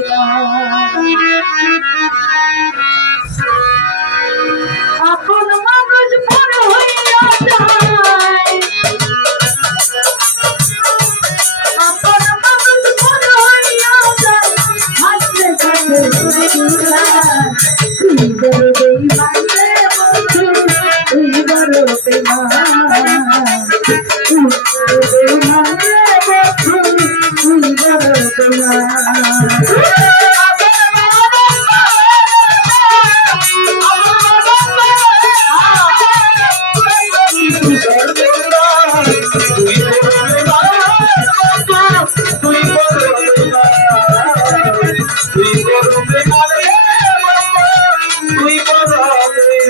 না মন্দারিনী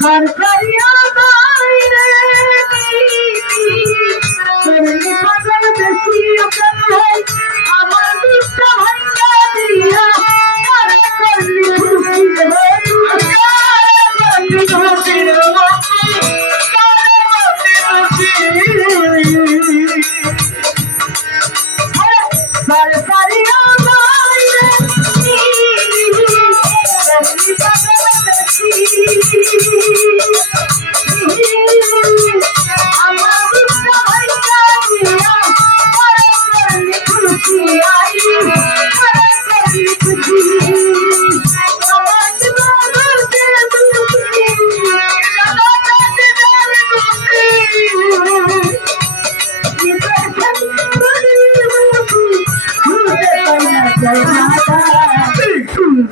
বেইমান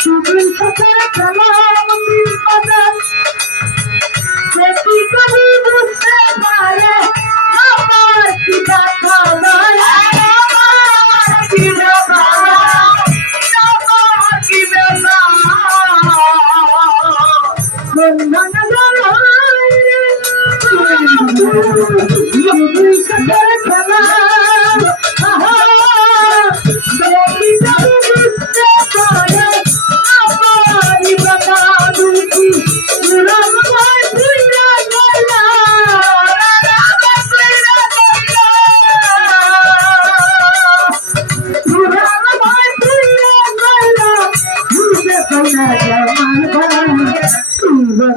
চুবিল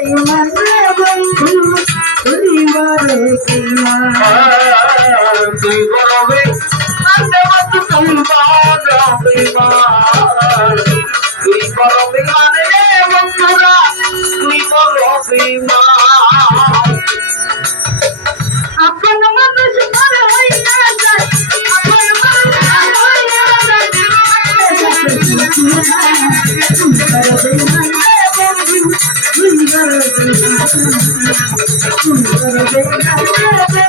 aí uma